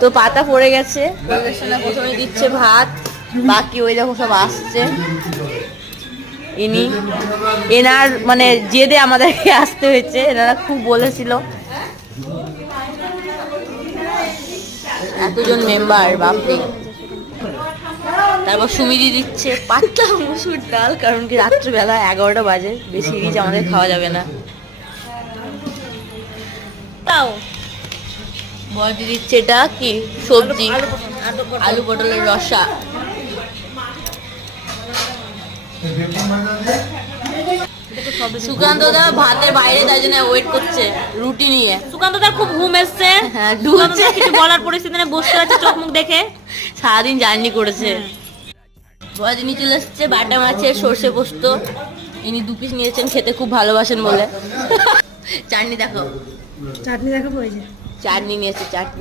তো পাতা পড়ে গেছে, পরিবেশনা প্রথমে দিচ্ছে ভাত, বাকি ওই দেখো সব আসছে। এনার মানে জেদে আমাদেরকে আসতে হয়েছে, এনারা খুব বলেছিল। এতজন মেম্বার, বাপরে। তারপর সুমিদি দিচ্ছে পাতলা মুসুর ডাল, কারণ কি রাত্রিবেলা 11টা বাজে, বেশি রিচ আমাদের খাওয়া যাবে না। তাও বড়দি দিচ্ছে এটা কি সবজি, আলু পটলের রসা। সুকান্ত দা ভাতের বাইরে, তাই জন্য ওয়েট করছে রুটি নিয়ে। সুকান্ত দার খুব ঘুম এসছে, কিছু বলার পরিস্থিতি নেই, বসতে আছে চোখ মুখ দেখে, সারাদিন জার্নি করেছে। বড়দি নিয়ে চলে এসছে বাটা মাছের সর্ষে পোস্ত, ইনি 2 পিস নিয়েছেন, খেতে খুব ভালোবাসেন বলে। চাটনি দেখো, চাটনি দেখো, চাটনি নিয়েছে, চাটনি।